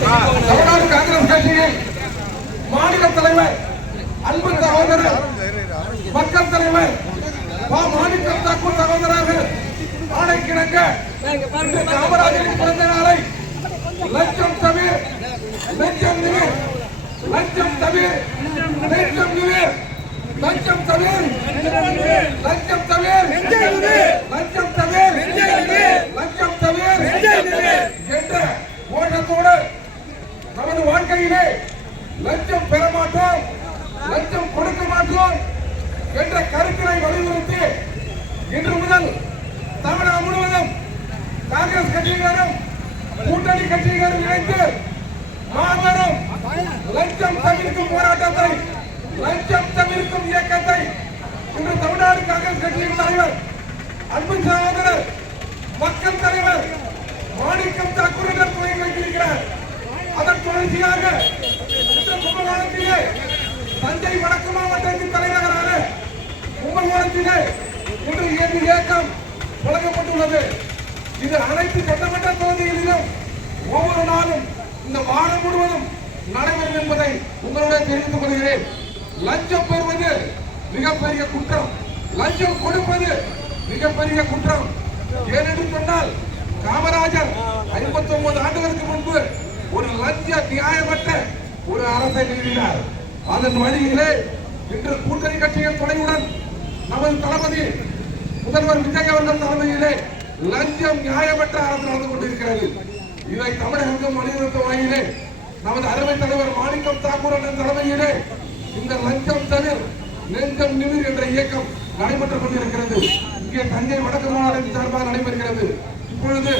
தமிழ்நாடு காங்கிரஸ் கட்சியின் மாநில தலைவர் அன்பு சகோதரர் மக்கள் தலைவர் மாணிக்கம் தாக்கூர் சகோதரர்கள் ஆணைக்கிணங்க காமராஜரின் பிறந்த நாளை லட்சம் தவிர லட்சம் நிமிர் லட்சம் தவிர லட்சம் நிமிர் லட்சம் தவிர லட்சம் தவிர லட்சம் தவிர லட்சம் தவிர என்ற ஓட்டத்தோடு நமது வாழ்க்கையிலே லட்சம் பெற மாட்டோம், லட்சம் கொடுக்க மாட்டோம் என்ற கருத்தினை வலியுறுத்தி இன்று முதல் தமிழகம் முழுவதும் காங்கிரஸ் கட்சியினரும் கூட்டணி கட்சியினரும் இணைந்து மாபெரும் லட்சம் தவிர்க்கும் போராட்டத்தை, லட்சம் தவிர்க்கும் இயக்கத்தை இன்று தமிழ்நாடு காங்கிரஸ் கட்சியின் தலைவர் அன்பு சகோதரர் மக்கள் தலைவர் மாணிக்கம் தாக்கூர் துவங்கி வைத்திருக்கிறார். அதன் தொடர்ச்சியாக கும்பகோணத்திலே தஞ்சை வடக்கு மாவட்டத்தின் தலைநகரான கும்பகோணத்திலே இன்று இயக்கம் தொடங்கப்பட்டுள்ளது. இது அனைத்து சட்டமன்ற தொகுதிகளிலும் ஒவ்வொரு நாளும் இந்த வாரம் முழுவதும் நடைபெறும் என்பதை உங்களுடன் தெரிவித்துக் கொள்கிறேன். லஞ்சம் பெறுவது மிகப்பெரிய குற்றம், லஞ்சம் கொடுப்பது மிகப்பெரிய குற்றம். ஏனென்று சொன்னால் காமராஜர் 59 ஆண்டுகளுக்கு முன்பு ஒரு லஞ்ச நியாயமற்ற ஒரு அரசை நிறுவினார். அதன் வழியிலே இன்று கூட்டணி கட்சிகள் துணையுடன் நமது தளபதி முதல்வர் விஜய் அவர்கள் தலைமையிலே லஞ்சம் நியாயமற்ற அரசு நடந்து கொண்டிருக்கிறது. இதை தமிழகம் வலியுறுத்தும் வகையிலே நமது அருமை தலைவர் மாணிக்கம் தாக்கூர் தலைமையிலே இந்த லஞ்சம் தவிர நெஞ்சம் நிமிர் என்ற இயக்கம் நடைபெற்றுக் கொண்டிருக்கிறது. இங்கே தஞ்சை வடக்கு மாவட்டத்தின் சார்பாக நடைபெறுகிறது. இப்பொழுது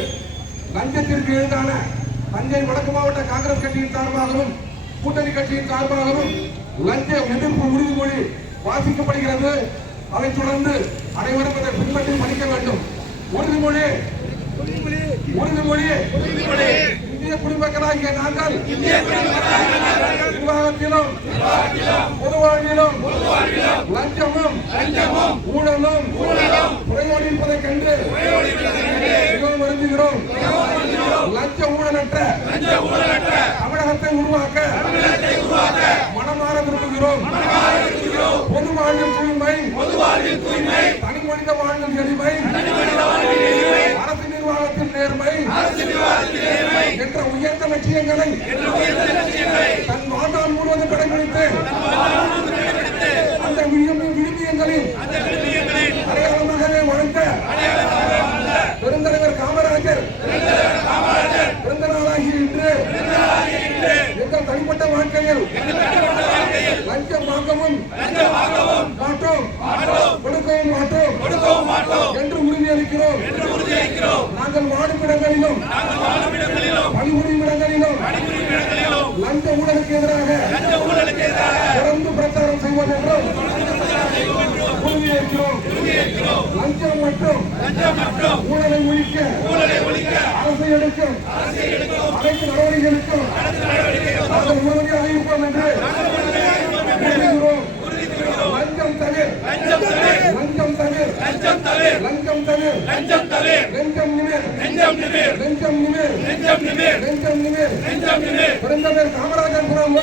லஞ்சத்திற்கு எதிரான தஞ்சை வடக்கு மாவட்ட காங்கிரஸ் கட்சியின் சார்பாகவும் கூட்டணி கட்சியின் சார்பாகவும் லஞ்ச எதிர்ப்பு உறுதிமொழி வாசிக்கப்படுகிறது. அதைத் தொடர்ந்து அனைவரும் அதை பின்பற்றி படிக்க வேண்டும். உறுதிமொழி உறுதிமொழி இந்திய குடிமக்களாகிய நாங்கள் நிர்வாகத்திலும் பொது வாழ்விலும் லஞ்சமும் ஊழலும் குறையோடு இருப்பதை கண்டு மிகவும் வருந்துகிறோம். லஞ்ச ஊழலற்ற தமிழகத்தை உருவாக்க மனமாற விரும்புகிறோம். பொது வாழ்வில் தூய்மை, தனி மனித வாழ்வில் எளிமை, அரசு நிர்வாகத்தில் நேர்மை என்ற உயர்ந்த லட்சியங்களை தன் வாழ்நாள் முழுவதும் கடைபிடித்து அந்த விழுமியங்களில் அடையாளமாகவே வாழ்ந்த பெருந்தலைவர் காமராஜர் பிறந்த நாளாகி இன்று எங்கள் தனிப்பட்ட வாழ்க்கையில் லஞ்சம் வாங்கவும் மாட்டோம், கொடுக்கவும் மாட்டோம் என்று உறுதியளிக்கிறோம். நாங்கள் வாழும் இடங்களிலும் பணிபுரியும் இடங்களிலும் லஞ்ச ஊழலுக்கு எதிராக தொடர்ந்து பிரச்சாரம் செய்வோம் என்றும் உறுதியேற்கிறோம். லஞ்சம் மற்றும் ஊழலை ஒழிக்க அரசு எடுக்கும் அனைத்து நடவடிக்கைகளுக்கும் நாங்கள் உறுதியாக இருப்போம் என்று லஞ்சம் தவிர லஞ்சம் தவிர லஞ்சம் தவிர லஞ்சம் நிமிர் லஞ்சம் நிமிர் லஞ்சம் நிமிர் பிறந்தவர் காமராஜர் புறம்